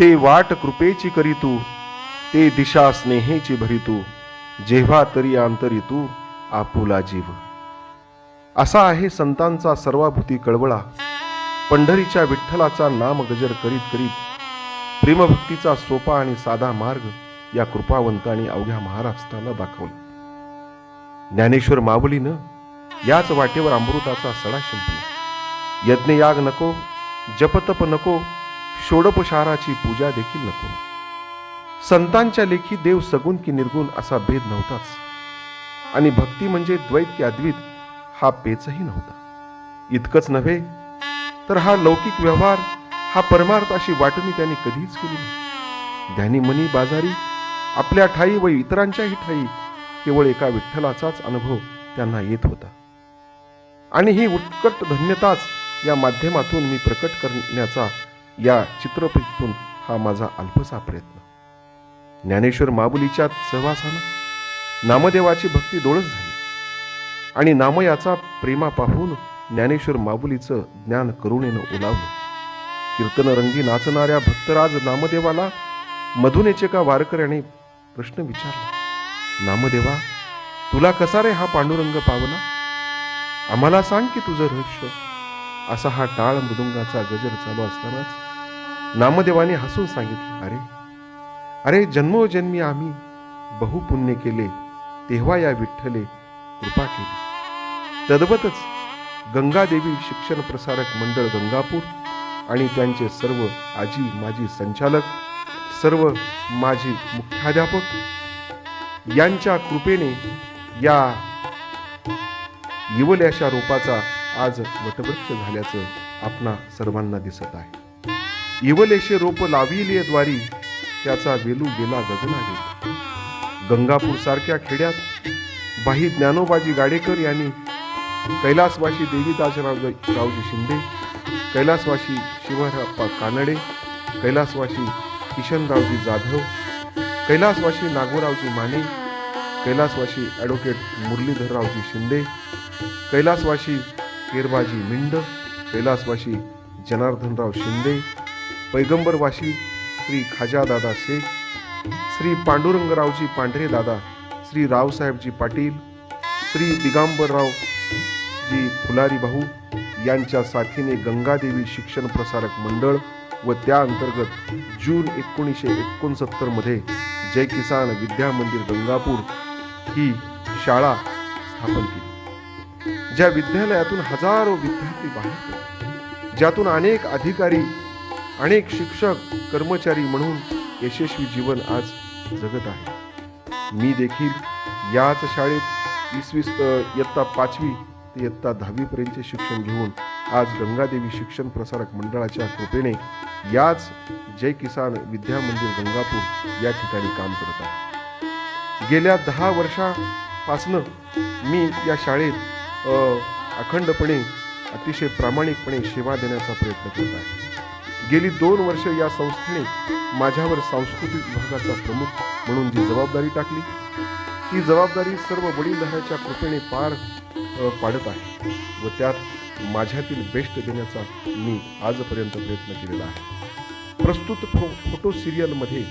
ते वाट कृपेची करीतू ते दिशा स्नेहेची भरितू जेव्हा तरी आंतरी तू आपुला जीव. असा आहे संतांचा सर्वाभूती कळवळा. पंढरीच्या विठ्ठलाचा नाम गजर करीत करीत प्रेमभक्तीचा सोपा आणि साधा मार्ग या कृपावंत आणि अवघ्या महाराष्ट्राला दाखवला. ज्ञानेश्वर माऊलीनं याच वाटेवर अमृताचा सडा शिंपला. यज्ञयाग नको जपतप नको षोडोपशाराची पूजा देखील नको. संतांच्या लेखी देव सगुण की निर्गुण असा भेद नव्हताच. आणि भक्ती म्हणजे द्वैत की अद्वित हा पेचही नव्हता. इतकंच नव्हे तर हा लौकिक व्यवहार हा परमार्थाशी वाटणी त्यांनी कधीच केली नाही. ध्यानी मनी बाजारी आपल्या ठाई व इतरांच्याही ठाई केवळ एका विठ्ठलाचाच अनुभव त्यांना येत होता. आणि ही उत्कट धन्यताच या माध्यमातून मी प्रकट करण्याचा या चित्रपटीतून हा माझा अल्पसा प्रयत्न. ज्ञानेश्वर माबुलीच्या सहवासानं नामदेवाची भक्ती डोळस झाली. आणि नामयाचा प्रेमा पाहून ज्ञानेश्वर माबुलीचं ज्ञान करुणेनं ओलावलं. कीर्तनरंगी नाचणाऱ्या भक्तराज नामदेवाला मधुनेचेका वारकऱ्याने प्रश्न विचारला. नामदेवा तुला कसा रे हा पांडुरंग पावला? आम्हाला सांग की तुझं रहस्य. असा हा टाळ मृदुंगाचा गजर चालू असतानाच नामदेवाने हसून सांगितलं अरे अरे जन्मोजन्मी आम्ही बहुपुण्य केले तेव्हा या विठ्ठले कृपा केली. तद्वतच गंगादेवी शिक्षण प्रसारक मंडळ गंगापूर आणि त्यांचे सर्व आजी माजी संचालक सर्व माजी मुख्याध्यापक यांच्या कृपेने या इवल्याशा रोपाचा आज वटवृक्ष झाल्याचं आपणा सर्वांना दिसत आहे. इवलेशे रोप लाविले द्वारी. त्याचा वेलू गेला गगनागे गंगापूर सारख्या खेड्यात बाही ज्ञानोबाजी गाडेकर यांनी कैलासवाशी देवीदासराव रावजी शिंदे कैलासवाशी शिवराप्पा कानडे कैलासवाशी किशनरावजी जाधव कैलासवाशी नागोरावजी माने कैलासवाशी ॲडव्होकेट मुरलीधररावजी शिंदे कैलासवाशी केरबाजी मिंड कैलासवाशी जनार्दनराव शिंदे पैगंबरवाशी श्री खाजादादा शेख श्री पांडुरंगरावजी पांढरे दादा श्री रावसाहेबजी पाटील श्री दिगांबरराव जी फुलारी भाऊ यांच्या साथीने गंगादेवी शिक्षण प्रसारक मंडळ व त्या अंतर्गत जून एकोणीसशे एकोणसत्तरमध्ये जय किसान विद्या मंदिर गंगापूर ही शाळा स्थापन केली. ज्या विद्यालयातून हजारो विद्यार्थी बाहेर ज्यातून अनेक अधिकारी अनेक शिक्षक कर्मचारी म्हणून यशस्वी जीवन आज जगत आहे. मी देखील याच शाळेत इसवी इयत्ता पाचवी ते इयत्ता दहावीपर्यंतचे शिक्षण घेऊन आज गंगादेवी शिक्षण प्रसारक मंडळाच्या कृपेने याच जय किसान विद्या मंदिर गंगापूर या ठिकाणी काम करत आहे. गेल्या दहा वर्षापासनं मी या शाळेत अखंडपणे अतिशय प्रामाणिकपणे सेवा देण्याचा प्रयत्न करत आहे. गेली दोन वर्ष या संस्थेने माझ्यावर सांस्कृतिक विभागाचा प्रमुख म्हणून जी जबाबदारी टाकली ती जबाबदारी सर्व वडीलधाऱ्याच्या कृपेने पार पाडत आहे व त्यात माझ्यातील बेस्ट देण्याचा मी आजपर्यंत प्रयत्न केलेला आहे. प्रस्तुत फो फोटो सिरियलमध्ये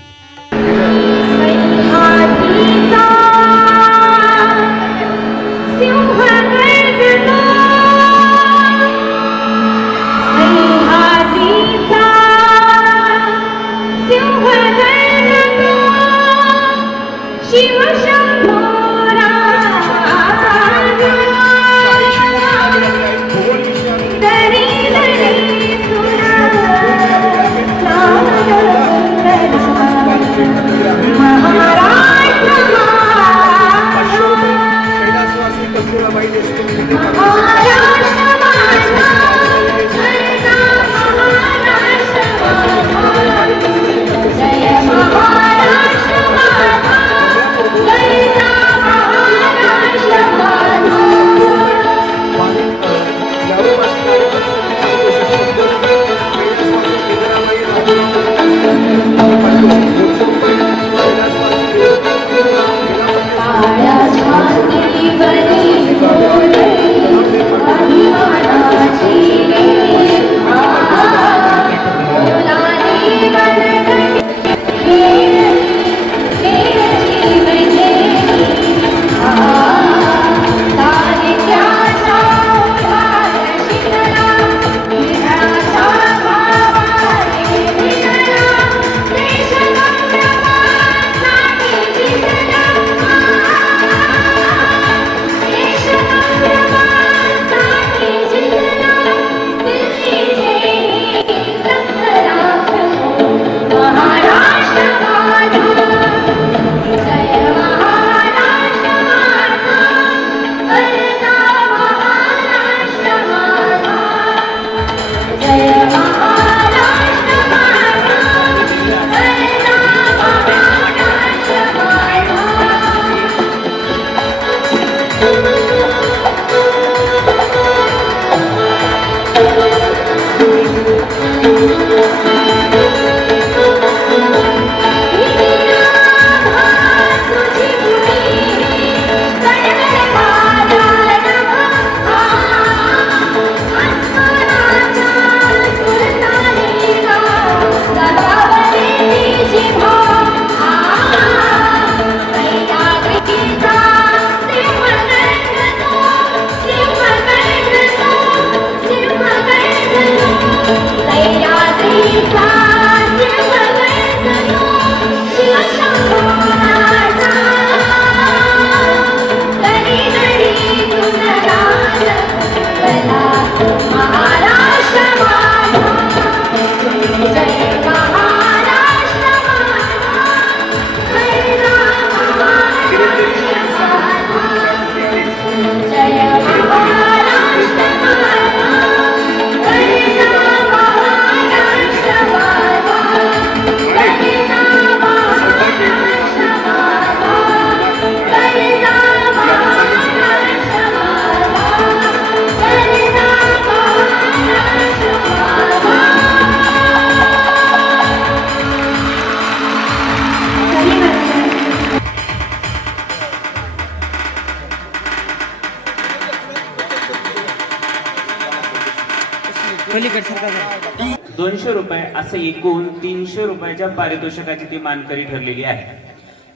दीडशे रुपयाच्या पारितोषिकाची ती मानकरी ठरलेली आहे.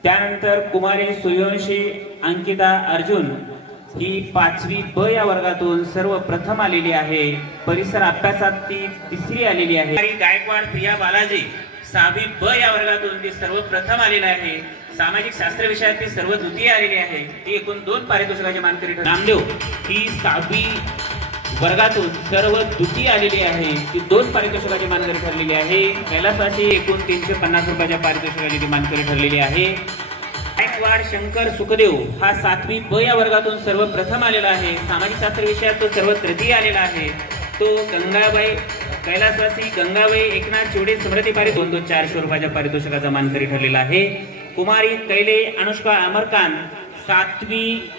त्यानंतर कुमारी सूर्यवंशी अंकिता अर्जुन ही पाचवी ब या वर्गातून सर्वप्रथम आलेली आहे. परिसर अभ्यासात ती तिसरी आलेली आहे. गायकवाड प्रिया बालाजी सहावी ब या वर्गातून ती सर्वप्रथम आलेली आहे. सामाजिक शास्त्र विषयात ती सर्व द्वितीय आलेली आहे. ती एकूण दोन पारितोषिकाची मानकरी ठरली. नामदेव ही सहावी वर्गातून सर्व द्वितीय आलेली आहे. ती दोन पारितोषिकाची मानकरी ठरलेली आहे. कैलासाची एकूण तीनशे पन्नास रुपयाच्या पारितोषिकाची ती मानकरी ठरलेली आहे. गायकवाड शंकर सुखदेव हा सातवी ब या वर्गातून सर्वप्रथम आलेला आहे. सामाजिक शास्त्र विषयात तो सर्व तृतीय आलेला आहे. तो गंगाबाई कैलासवासी गंगाबाई एकनाथ चिवडे स्मृती पारित दोन दोन चारशे रुपयाच्या पारितोषिकाचा मानकरी ठरलेला आहे. कुमारी कैले अनुष्का अमरकांत सातवी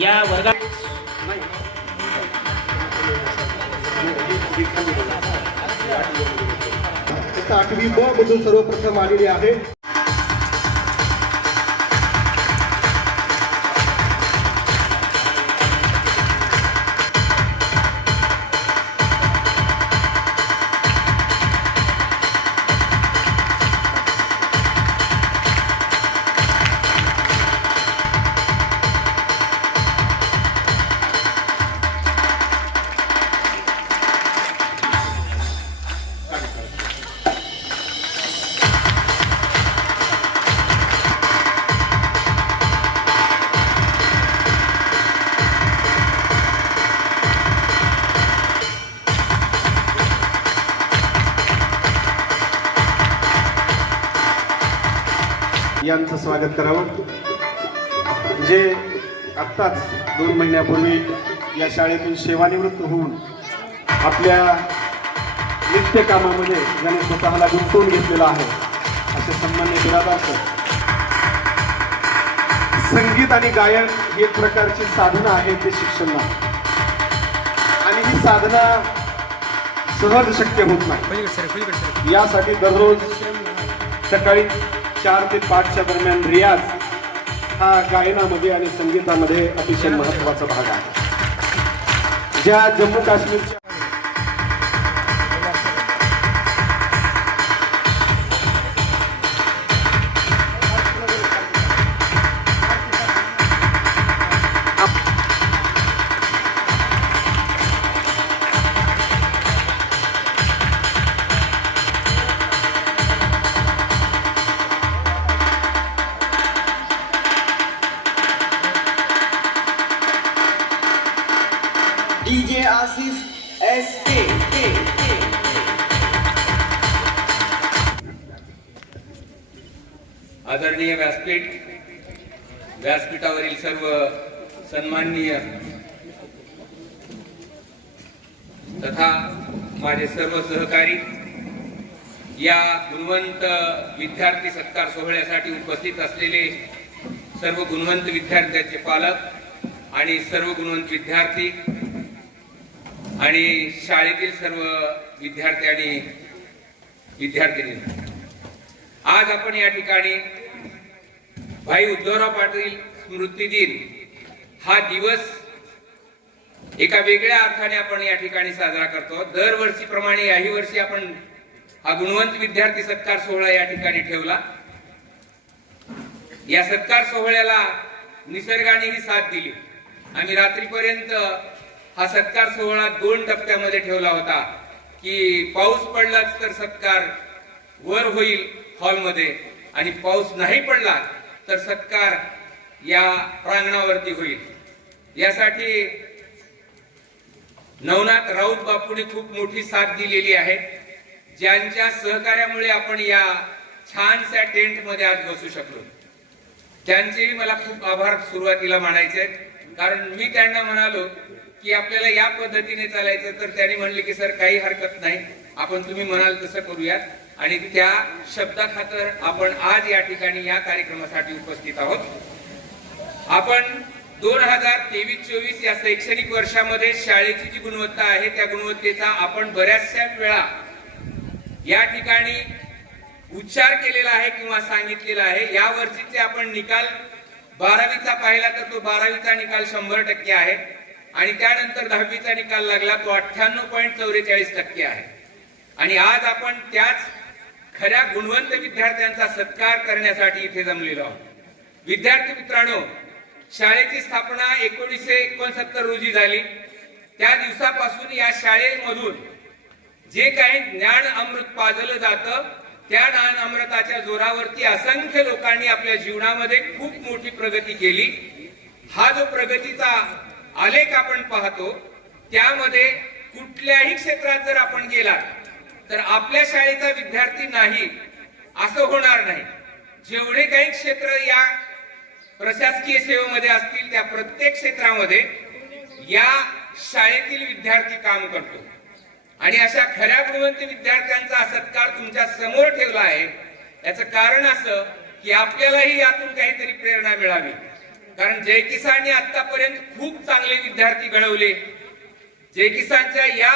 या वर्गात आठवी ब मधून सर्वप्रथम आलेली आहे. स्वागत करावं. जे आत्ताच दोन महिन्यापूर्वी या शाळेतून सेवानिवृत्त होऊन आपल्या नित्य कामामध्ये ज्याने स्वतःला गुंतवून घेतलेला आहे असे सन्मान्य बिरादार सर. संगीत आणि गायन ही एक प्रकारची साधना आहे ते शिक्षण नाही आणि ही साधना सहज शक्य होत नाही. यासाठी दररोज सकाळी चार ते पाचच्या दरम्यान रियाज हा गायनामध्ये आणि संगीतामध्ये अतिशय महत्त्वाचा भाग आहे. ज्या जम्मू काश्मीरच्या व्यासपीठ. व्यासपीठावरील सर्व सन्माननीय तथा माझे सर्व सहकारी या गुणवंत विद्यार्थी सत्कार सोहळ्यासाठी उपस्थित असलेले सर्व गुणवंत विद्यार्थ्यांचे पालक आणि सर्व गुणवंत विद्यार्थी आणि शाळेतील सर्व विद्यार्थी आणि विद्यार्थिनी. आज आपण या ठिकाणी भाई उद्धवराव पाटील स्मृती दिन हा दिवस एका वेगळ्या अर्थाने आपण या ठिकाणी साजरा करतो. दरवर्षीप्रमाणे याही वर्षी आपण हा गुणवंत विद्यार्थी सत्कार सोहळा या ठिकाणी ठेवला. या सत्कार सोहळ्याला निसर्गानेही साथ दिली. आम्ही रात्रीपर्यंत हा सत्कार सोहळा दोन टप्प्यामध्ये ठेवला होता की पाऊस पडलाच तर सत्कार वर होईल हॉलमध्ये आणि पाऊस नाही पडला तर सत्कार या प्रांगणावरती होईल. यासाठी नवनाथ राऊत बापूने खूप मोठी साथ दिलेली आहे. ज्यांच्या सहकार्यामुळे आपण या छानशा टेंटमध्ये आज बसू शकलो. त्यांचेही मला खूप आभार सुरुवातीला मानायचे आहेत. कारण मी त्यांना म्हणालो की आपल्याला या पद्धतीने चालायचं तर त्यांनी म्हणले की सर काही हरकत नाही. आपण तुम्ही म्हणाल तसं करूयात. आणि त्या शब्दाखातर आपण आज या ठिकाणी या कार्यक्रमासाठी उपस्थित आहोत. आपण दोन हजार तेवीस चोवीस या शैक्षणिक वर्षामध्ये शाळेची जी गुणवत्ता आहे त्या गुणवत्तेचा आपण बऱ्याचशा वेळा या ठिकाणी उच्चार केलेला आहे किंवा सांगितलेला आहे. या वर्षीचे आपण निकाल बारावीचा पाहिला तर तो बारावीचा निकाल शंभर टक्के आहे. आणि त्यानंतर दहावीचा निकाल लागला तो अठ्ठ्याण्णव पॉईंट चौवेचाळीस टक्के आहे. आणि आज आपण त्याच खऱ्या गुणवंत विद्यार्थ्यांचा सत्कार करण्यासाठी इथे जमलेलो आहोत. विद्यार्थी मित्रांनो शाळेची स्थापना एकोणीसशे एकोणसत्तर रोजी झाली. त्या दिवसापासून या शाळेमधून जे काही ज्ञान अमृत पाजलं जातं त्या ज्ञान अमृताच्या जोरावरती असंख्य लोकांनी आपल्या जीवनामध्ये खूप मोठी प्रगती केली. हा जो प्रगतीचा आलेख आपण पाहतो त्यामध्ये कुठल्याही क्षेत्रात जर आपण गेलात तर आपल्या शाळेचा विद्यार्थी नाही असं होणार नाही. जेवढे काही क्षेत्र या प्रशासकीय सेवेमध्ये असतील त्या प्रत्येक क्षेत्रामध्ये या शाळेतील विद्यार्थी काम करतो. आणि अशा खऱ्या गुणवंत विद्यार्थ्यांचा सत्कार तुमच्यासमोर ठेवला आहे याचं कारण असं की आपल्यालाही यातून काहीतरी प्रेरणा मिळावी. कारण जय किसानने आतापर्यंत खूप चांगले विद्यार्थी घडवले. जय किसानच्या या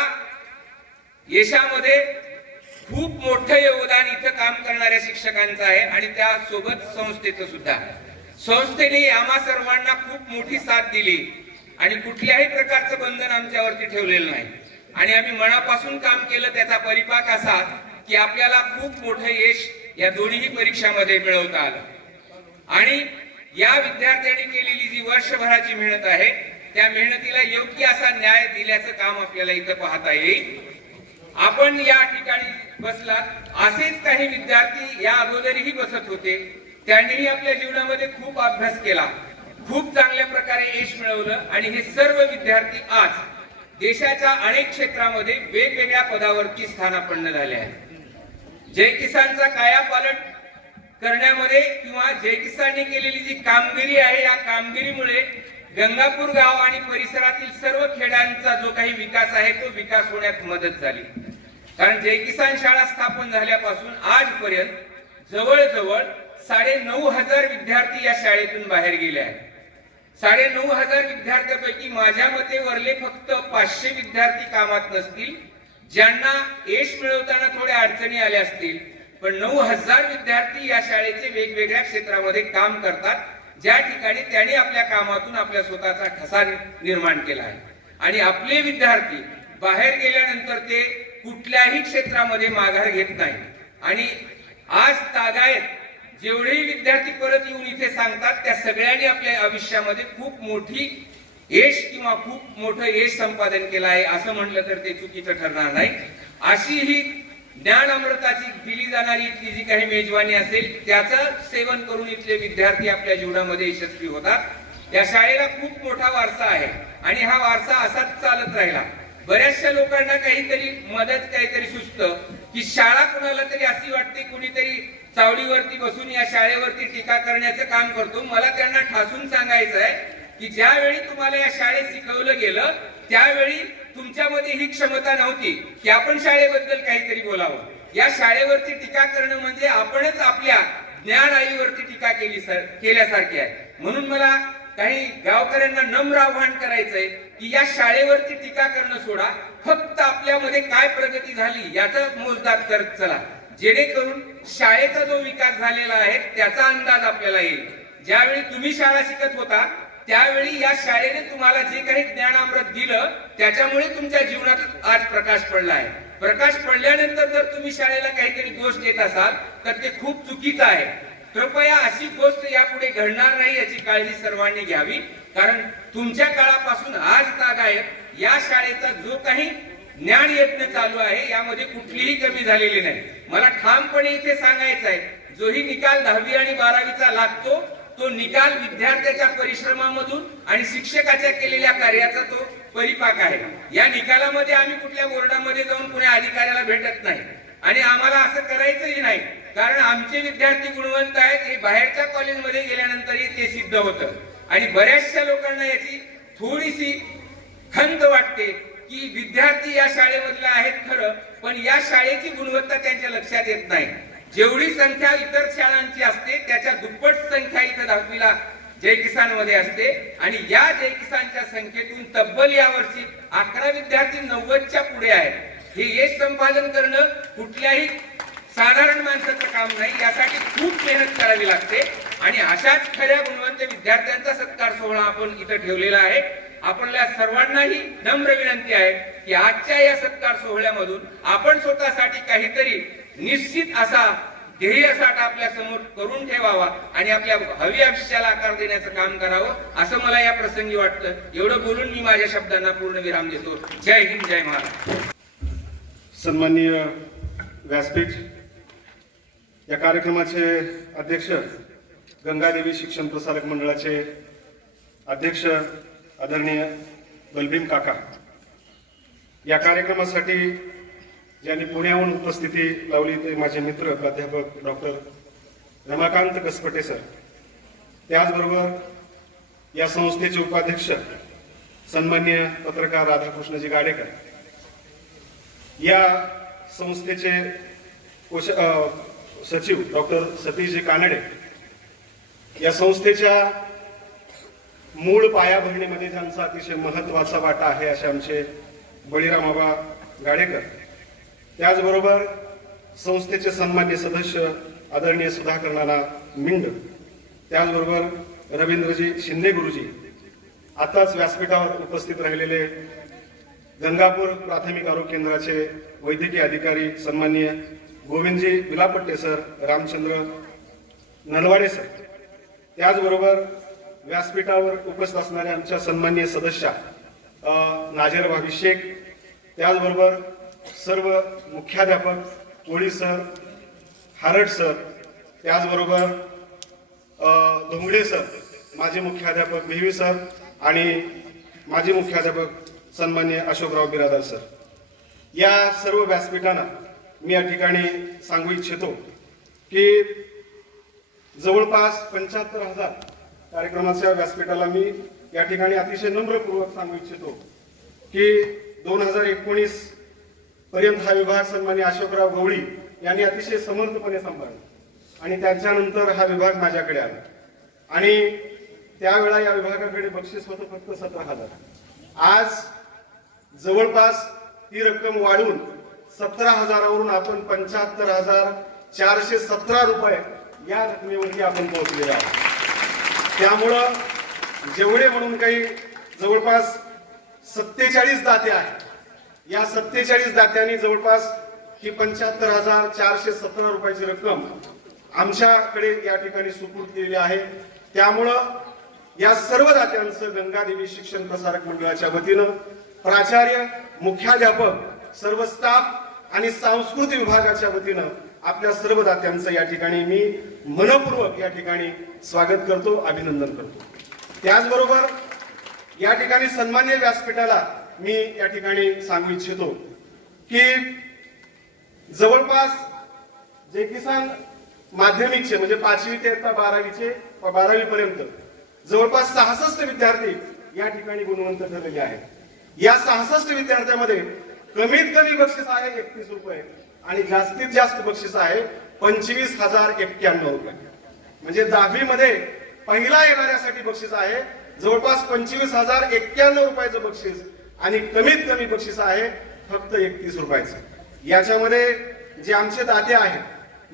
यशामध्ये खूप मोठं योगदान इथं काम करणाऱ्या शिक्षकांचं आहे आणि त्यासोबत संस्थेचं सुद्धा. संस्थेने आम्हा सर्वांना खूप मोठी साथ दिली आणि कुठल्याही प्रकारचं बंधन आमच्यावरती ठेवलेलं नाही. आणि आम्ही मनापासून काम केलं त्याचा परिपाक असा की आपल्याला खूप मोठं यश या दोन्ही परीक्षामध्ये मिळवता आलं. आणि या विद्यार्थ्यांनी केलेली जी वर्षभराची मेहनत आहे त्या मेहनतीला योग्य असा न्याय दिल्याचं काम आपल्याला इथं पाहता येईल. आपण या ठिकाणी बसलात. असेच काही विद्यार्थी या अगोदरही बसत होते. त्यांनीही आपल्या जीवनामध्ये खूप अभ्यास केला. खूप चांगल्या प्रकारे यश मिळवलं. आणि हे सर्व विद्यार्थी आज देशाच्या अनेक क्षेत्रामध्ये वेगवेगळ्या पदावरती स्थानापन्न झाले आहे जय किसानचा कायापालट करण्यामध्ये किंवा जय किसानने केलेली जी कामगिरी आहे या कामगिरीमुळे गंगापूर गाव आणि परिसरातील सर्व खेड्यांचा जो काही विकास आहे तो विकास होण्यात मदत झाली. कारण जय किसान शाळा स्थापन झाल्यापासून आजपर्यंत जवळजवळ साडे नऊ हजार विद्यार्थी या शाळेतून बाहेर गेले आहेत. साडे नऊ हजार विद्यार्थ्यांपैकी माझ्या मते वरले फक्त पाचशे विद्यार्थी कामात नसतील ज्यांना यश मिळवताना थोड्या अडचणी आल्या असतील पण नऊ हजार विद्यार्थी या शाळेचे वेगवेगळ्या क्षेत्रामध्ये काम करतात ज्या ठिकाणी त्यांनी आपल्या कामातून आपल्या स्वतःचा ठसा निर्माण केला आहे. आणि आपले विद्यार्थी बाहेर गेल्यानंतर ते कुठल्याही क्षेत्रामध्ये माघार घेत नाही आणि आज तागायत जेवढेही विद्यार्थी परत येऊन इथे सांगतात त्या सगळ्यांनी आपल्या आयुष्यामध्ये खूप मोठी यश किंवा खूप मोठं यश संपादन केलं आहे. असं म्हटलं तर ते चुकीचं ठरणार नाही. अशी ही ज्ञान अमृताची दिली जाणारी इथली जी काही मेजवानी असेल त्याचं सेवन करून इथले विद्यार्थी आपल्या जीवनामध्ये यशस्वी होतात. या शाळेला खूप मोठा वारसा आहे आणि हा वारसा असाच चालत राहिला. बऱ्याचशा लोकांना काहीतरी मदत काहीतरी सुचतं की शाळा कुणाला तरी अशी वाटते कुणीतरी चावडीवरती बसून या शाळेवरती टीका करण्याचं काम करतो. मला त्यांना ठासून सांगायचं आहे की ज्यावेळी तुम्हाला या शाळेत शिकवलं गेलं त्यावेळी तुमच्यामध्ये ही क्षमता नव्हती की आपण शाळेबद्दल काहीतरी बोलावं. या शाळेवरती टीका करणं म्हणजे आपणच आपल्या ज्ञान आईवरती टीका केली सर केल्यासारखी आहे. म्हणून मला काही गावकऱ्यांना नम्र आव्हान करायचंय की या शाळेवरती टीका करणं सोडा. फक्त आपल्यामध्ये काय प्रगती झाली याचा मोजदाद करत चला. जेणेकरून शाळेचा जो विकास झालेला आहे त्याचा अंदाज आपल्याला येईल. ज्यावेळी तुम्ही शाळा शिकत होता त्यावेळी या शाळेने तुम्हाला जे काही ज्ञान अमृत दिलं त्याच्यामुळे तुमच्या जीवनात आज प्रकाश पडला आहे प्रकाश पडल्यानंतर जर तुम्ही शाळेला काहीतरी दोष देत असाल तर ते खूप चुकीचं आहे. कृपया अशी गोष्ट यापुढे घडणार नाही याची काळजी सर्वांनी घ्यावी. कारण तुमच्या काळापासून आज तागायत या शाळेचा जो काही ज्ञान यत्न चालू आहे यामध्ये कुठलीही कमी झालेली नाही. मला ठामपणे इथे सांगायचं आहे जोही निकाल दहावी आणि बारावीचा लागतो तो निकाल विद्यार्थ्याच्या परिश्रमामधून आणि शिक्षकाच्या केलेल्या कार्याचा तो परिपाक आहे. या निकालामध्ये आम्ही कुठल्या बोर्डामध्ये जाऊन कुण्या अधिकाऱ्याला भेटत नाही. आणि आम्हाला असं करायचंही नाही. कारण आमचे विद्यार्थी गुणवंत आहेत हे बाहेरच्या कॉलेजमध्ये गेल्यानंतरही ते सिद्ध होतं. आणि बऱ्याचशा लोकांना याची थोडीशी खंत वाटते की विद्यार्थी या शाळेमधले आहेत खरं पण या शाळेची गुणवत्ता त्यांच्या लक्षात येत नाही. जेवढी संख्या इतर शाळांची असते त्याच्या दुप्पट संख्या इथं दहावीला जय किसानमध्ये असते. आणि या जय किसानच्या संख्येतून तब्बल या वर्षी अकरा विद्यार्थी नव्वदच्या पुढे आहेत. हे यश संपादन करणं कुठल्याही साधारण माणसाचं काम नाही. यासाठी खूप मेहनत करावी लागते. आणि अशाच खऱ्या गुणवंत विद्यार्थ्यांचा सत्कार सोहळा आपण इथं ठेवलेला आहे. आपल्या सर्वांनाही नम्र विनंती आहे की आजच्या या सत्कार सोहळ्यामधून आपण स्वतःसाठी काहीतरी निश्चित असा ध्येयसाठ आपल्यासमोर करून ठेवावा आणि आपल्या हवी आयुष्याला आकार देण्याचं काम करावं असं मला या प्रसंगी वाटतं. एवढं बोलून मी माझ्या शब्दांना पूर्ण विराम देतो. जय हिंद जय महाराज सन्माननीय व्यासपीठ या कार्यक्रमाचे अध्यक्ष गंगादेवी शिक्षण प्रसारक मंडळाचे अध्यक्ष आदरणीय बलभीम काका. या कार्यक्रमासाठी ज्यांनी पुण्याहून उपस्थिती लावली ते माझे मित्र प्राध्यापक डॉक्टर रमाकांत कसपटे सर. त्याचबरोबर या संस्थेचे उपाध्यक्ष सन्मान्य पत्रकार राधाकृष्णजी गाडेकर. या संस्थेचे कोश- सचिव डॉक्टर सतीशजी कानडे. या संस्थेच्या मूळ पायाभरणीमध्ये ज्यांचा अतिशय महत्त्वाचा वाटा आहे असे आमचे बळीरामाबा गाडेकर. त्याचबरोबर संस्थेचे सन्मान्य सदस्य आदरणीय सुधाकर नाना मिंड त्याचबरोबर रवींद्रजी शिंदे गुरुजी आताच व्यासपीठावर उपस्थित राहिलेले गंगापूर प्राथमिक आरोग्य केंद्राचे वैद्यकीय अधिकारी सन्माननीय गोविंदजी विलापट्टे सर रामचंद्र नलवाडे सर त्याचबरोबर व्यासपीठावर उपस्थित असणाऱ्या आमच्या सन्माननीय सदस्या अ, अभिषेक भाभी शेख त्याचबरोबर सर्व मुख्याध्यापक कोळी सर हारड सर त्याचबरोबर धोंगडे सर माजी मुख्याध्यापक भिवी सर आणि माजी मुख्याध्यापक सन्मान्य अशोकराव बिरादार सर. या सर्व व्यासपीठांना मी या ठिकाणी सांगू इच्छितो की जवळपास पंच्याहत्तर हजार कार्यक्रमाच्या व्यासपीठाला मी या ठिकाणी अतिशय नम्रपूर्वक सांगू इच्छितो की दोन हजार एकोणीस पर्यंत हा विभाग सन्मान्य अशोकराव गवळी यांनी अतिशय समर्थपणे सांभाळला. आणि त्याच्यानंतर हा विभाग माझ्याकडे आला. आणि त्यावेळा या विभागाकडे बक्षीस होतं फक्त सतरा हजार. आज जवळपास ही रक्कम वाढून सतरा हजारावरून आपण पंच्याहत्तर हजार चारशे सतरा रुपये या रकमेवरती आपण पोहोचलेलो आहोत. त्यामुळं जेवढे म्हणून काही जवळपास सत्तेचाळीस दाते आहेत या सत्तेचाळीस दात्यांनी जवळपास ही पंच्याहत्तर हजार चारशे सतरा रुपयाची रक्कम आमच्याकडे या ठिकाणी सुपूर्द केलेली आहे. त्यामुळं या सर्व दात्यांचं गंगादेवी शिक्षण प्रसारक मंडळाच्या वतीनं प्राचार्य मुख्याध्यापक सर्व स्टाफ आणि सांस्कृतिक विभागाच्या वतीनं आपल्या सर्व दात्यांचं या ठिकाणी मी मनपूर्वक या ठिकाणी स्वागत करतो अभिनंदन करतो. त्याचबरोबर या ठिकाणी सन्मान्य व्यासपीठाला मी या ठिकाणी सांगू इच्छितो की जवळपास जे किसान माध्यमिकचे म्हणजे पाचवी ते आता बारावीचे बारावी पर्यंत जवळपास सहासष्ट विद्यार्थी या ठिकाणी गुणवंत ठरलेले आहेत. या सहासष्ट विद्यार्थ्यामध्ये कमीत कमी बक्षीस आहे एकतीस रुपये आणि जास्तीत जास्त बक्षीस आहे पंचवीस हजार एक्क्याण्णव रुपये. म्हणजे दहावीमध्ये पहिला येणाऱ्यासाठी बक्षीस आहे. जवळपास पंचवीस हजार एक्क्याण्णव रुपयाचं बक्षीस आणि कमीत कमी बक्षीस आहे फक्त एकतीस रुपयाचं. याच्यामध्ये जे आमचे दाते आहेत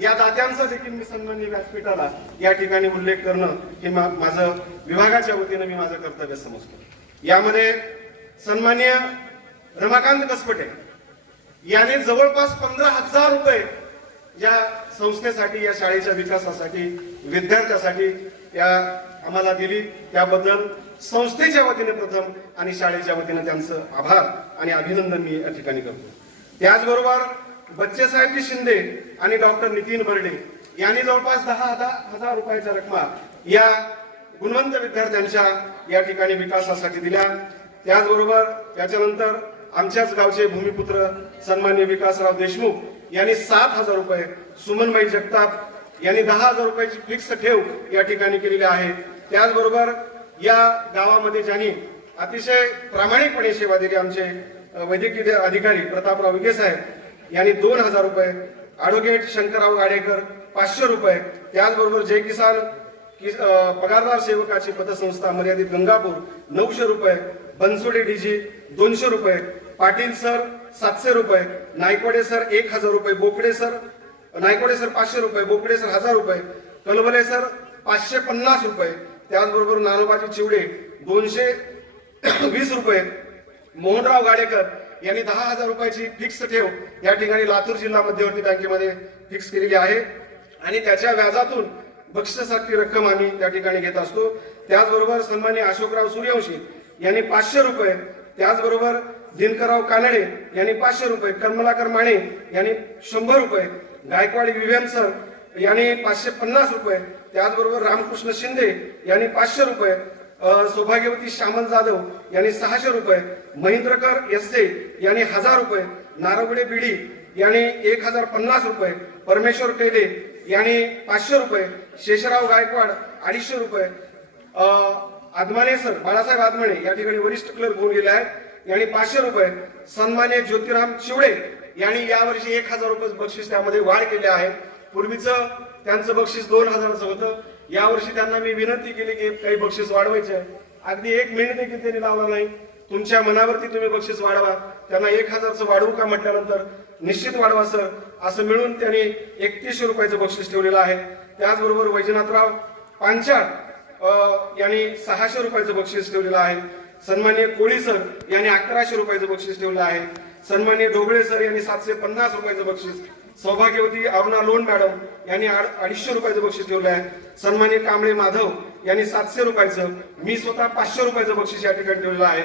या दात्यांचा देखील मी सन्मान्य व्यासपीठाला या ठिकाणी उल्लेख करणं हे मा- माझं विभागाच्या वतीनं मी माझं कर्तव्य समजतो. यामध्ये सन्मान्य रमाकांत कसपटे याने जवळपास पंधरा हजार रुपये या संस्थेसाठी या शाळेच्या विकासासाठी विद्यार्थ्यासाठी या आम्हाला दिली. त्याबद्दल संस्थेच्या वतीने प्रथम आणि शाळेच्या वतीने त्यांचं आभार आणि अभिनंदन मी या ठिकाणी करतो. त्याचबरोबर बच्चेसाहेबजी शिंदे आणि डॉक्टर नितीन बर्डे यांनी जवळपास दहा हजार रुपयाच्या रकमा या गुणवंत विद्यार्थ्यांच्या या ठिकाणी विकासासाठी दिल्या. त्याचबरोबर त्याच्यानंतर आमच्याच गावचे भूमिपुत्र सन्मान्य विकासराव देशमुख यांनी सात हजार रुपये सुमनबाई जगताप यांनी दहा हजार रुपयाची फिक्स ठेव या ठिकाणी केलेली आहे. त्याचबरोबर या गावामध्ये ज्यांनी अतिशय प्रामाणिकपणे सेवा दिली आमचे वैद्यकीय अधिकारी प्रतापराव विगे साहेब यांनी दोन हजार रुपये ॲडव्होकेट शंकरराव गाडेकर पाचशे रुपये त्याचबरोबर जय किसान कि- पगारदार सेवकाची पतसंस्था मर्यादित गंगापूर नऊशे रुपये बनसोडे डीजी दोनशे रुपये पाटील सर सातशे रुपये नायकवडे सर एक हजार रुपये बोकडे सर नायकवडे सर पाचशे रुपये बोकडे सर हजार रुपये कलबले सर पाचशे पन्नास रुपये त्याचबरोबर नानोबाजी चिवडे दोनशे वीस रुपये. मोहनराव गाडेकर यांनी दहा हजार रुपयाची फिक्स ठेव या ठिकाणी लातूर जिल्हा मध्यवर्ती बँकेमध्ये फिक्स केलेली आहे. आणि त्याच्या व्याजातून बक्षिसारखी रक्कम आम्ही त्या ठिकाणी घेत असतो. त्याचबरोबर सन्मान्य अशोकराव सूर्यवंशी यांनी पाचशे रुपये. त्याचबरोबर दिनकरराव कानडे यांनी पाचशे रुपये. कमलाकर माने यांनी शंभर रुपये. गायकवाडी विव्याम सर यांनी पाचशे पन्नास रुपये त्याचबरोबर रामकृष्ण शिंदे यांनी पाचशे रुपये सौभाग्यवती श्यामल जाधव यांनी सहाशे रुपये महेंद्रकर एससे यांनी हजार रुपये नारगुडे बिडी यांनी एक हजार पन्नास रुपये परमेश्वर कैले यांनी पाचशे रुपये शेषराव गायकवाड अडीचशे रुपये. आदमाने सर बाळासाहेब आदमाने या ठिकाणी वरिष्ठ क्लर्क होऊन गेले आहेत. यांनी पाचशे रुपये सन्मान्य ज्योतिराम शिवडे यांनी यावर्षी एक हजार रुपये बक्षीस त्यामध्ये वाढ केली आहे. पूर्वीचं त्यांचं बक्षीस दोन हजाराचं होतं. यावर्षी त्यांना मी विनंती केली की काही बक्षीस वाढवायचे. आहे अगदी एक मिनिट देखील त्यांनी लावला नाही. तुमच्या मनावरती तुम्ही बक्षीस वाढवा. त्यांना एक हजारचं वाढवू का म्हटल्यानंतर निश्चित वाढवा सर. असं मिळून त्यांनी एकतीसशे रुपयाचं बक्षीस ठेवलेलं आहे. त्याचबरोबर वैजनाथराव पांचाळ यांनी सहाशे रुपयाचं बक्षीस ठेवलेलं आहे. सन्मान्य कोळी सर यांनी अकराशे रुपयाचं बक्षीस ठेवलं आहे. सन्मान्य ढोबळे सर यांनी सातशे पन्नास रुपयाचं बक्षीस सौभाग्यवती अरुणा लोन मॅडम यांनी आड- अडीचशे रुपयाचं बक्षीस ठेवलं आहे सन्मानित कांबळे माधव यांनी सातशे रुपयाचं मी स्वतः पाचशे रुपयाचं बक्षीस या ठिकाणी ठेवलेलं आहे.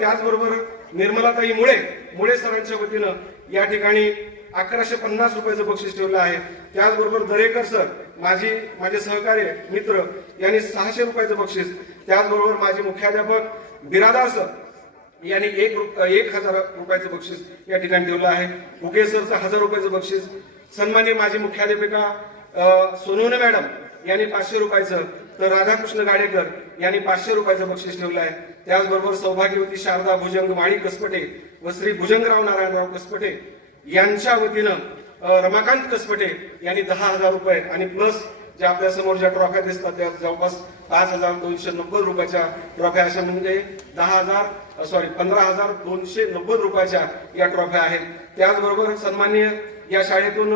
त्याचबरोबर निर्मलाताई मुळे मुळे सरांच्या वतीनं या ठिकाणी अकराशे पन्नास रुपयाचं बक्षीस ठेवलं आहे. त्याचबरोबर दरेकर सर माझी माझे सहकार्य मित्र यांनी सहाशे रुपयाचं बक्षीस. त्याचबरोबर माझे मुख्याध्यापक बिरादार सर यांनी एक रु- एक हजार रुपयाचं बक्षीस या ठिकाणी ठेवलं आहे. उगे सरचं हजार रुपयाचं बक्षीस. सन्मान्य माजी मुख्याध्यापिका अ, सोनवणे मॅडम यांनी पाचशे रुपयाचं तर राधाकृष्ण गाडेकर यांनी पाचशे रुपयाचं बक्षीस ठेवलं आहे. त्याचबरोबर सौभाग्यवती शारदा भुजंग माळी कसपटे व श्री भुजंगराव नारायणराव कसपटे यांच्या वतीनं रमाकांत कसपटे यांनी दहा हजार रुपये आणि प्लस ज्या आपल्यासमोर ज्या ट्रॉफ्या दिसतात त्या जवळपास पाच हजार दोनशे नव्वद रुपयाच्या ट्रॉफ्या अशा म्हणजे दहा हजार सॉरी पंधरा हजार दोनशे नव्वद रुपयाच्या या ट्रॉफ्या आहेत. त्याचबरोबर सन्मान्य या शाळेतून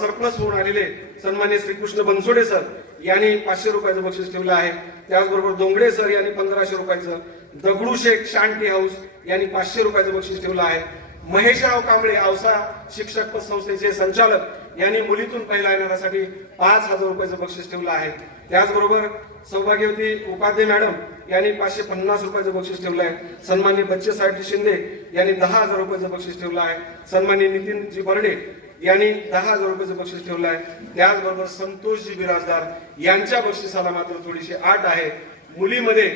सरप्लस होऊन आलेले सन्मान्य श्रीकृष्ण बनसोडे सर यांनी पाचशे रुपयाचं बक्षीस ठेवलं आहे. त्याचबरोबर दोंगडे सर यांनी पंधराशे रुपयाचं दगडू शेख शांती हाऊस यांनी पाचशे रुपयाचं बक्षीस ठेवलं आहे. महेशराव कांबळे औसा शिक्षक पतसंस्थेचे संचालक यांनी मुलीतून पहिला येणाऱ्यासाठी पाच हजार रुपयाचं बक्षीस ठेवलं आहे. त्याचबरोबर सौभाग्यवती उपाध्याय मॅडम यांनी पाचशे पन्नास रुपयाचं बक्षीस ठेवलं आहे. सन्मान्य बच्चे साहेब शिंदे यांनी दहा हजार रुपयाचं बक्षीस ठेवलं आहे. सन्मान्य नितीनजी बर्डे यांनी दहा हजार रुपयाचं बक्षीस ठेवलं आहे. त्याचबरोबर संतोषजी बिराजदार यांच्या बक्षिसाला मात्र थोडीशी आट आहे. मुलीमध्ये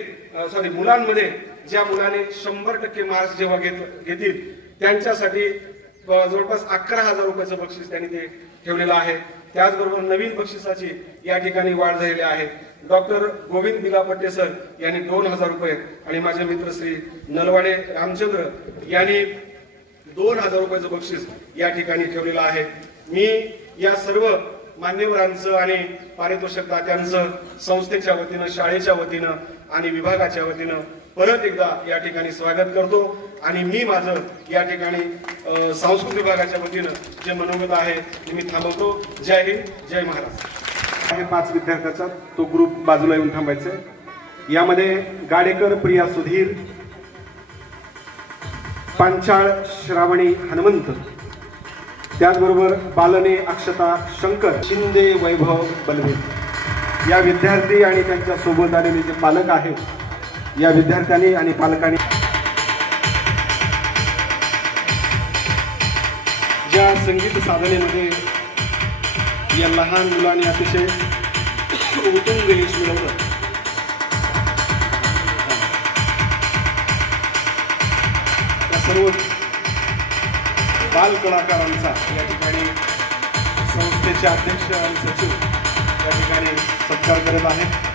सॉरी मुलांमध्ये ज्या मुलाने शंभर टक्के मार्क्स जेव्हा घेत घेतील त्यांच्यासाठी जवळपास अकरा हजार रुपयाचं बक्षीस त्यांनी ते ठेवलेलं आहे. त्याचबरोबर नवीन बक्षिसाची या ठिकाणी वाढ झालेली आहे. डॉक्टर गोविंद बिलापट्टे सर यांनी दोन हजार रुपये आणि माझे मित्र श्री नलवाडे रामचंद्र यांनी दोन हजार रुपयाचं बक्षीस या ठिकाणी ठेवलेलं आहे. मी या सर्व मान्यवरांचं आणि पारितोषिक दात्यांचं संस्थेच्या वतीनं शाळेच्या वतीनं आणि विभागाच्या वतीनं परत एकदा या ठिकाणी स्वागत करतो. आणि मी माझं या ठिकाणी सांस्कृतिक विभागाच्या वतीनं जे मनोगत आहे ते मी थांबवतो. जय हिंद जय महाराज. आहे पाच विद्यार्थ्याचा तो ग्रुप बाजूला येऊन थांबायचा यामध्ये गाडेकर प्रिया सुधीर पांचाळ श्रावणी हनुमंत. त्याचबरोबर बालने अक्षता शंकर. शिंदे वैभव बलवे या विद्यार्थी आणि त्यांच्यासोबत आलेले जे पालक आहेत या विद्यार्थ्यांनी आणि पालकांनी या संगीत साधनेमध्ये या लहान मुलांनी अतिशय उत्तुंग यश मिळवलं. त्या सर्व बाल कलाकारांचा या ठिकाणी संस्थेचे अध्यक्ष आणि सचिव या ठिकाणी सत्कार करत आहेत.